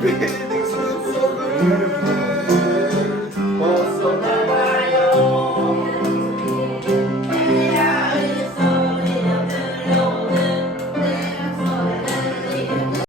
bitch.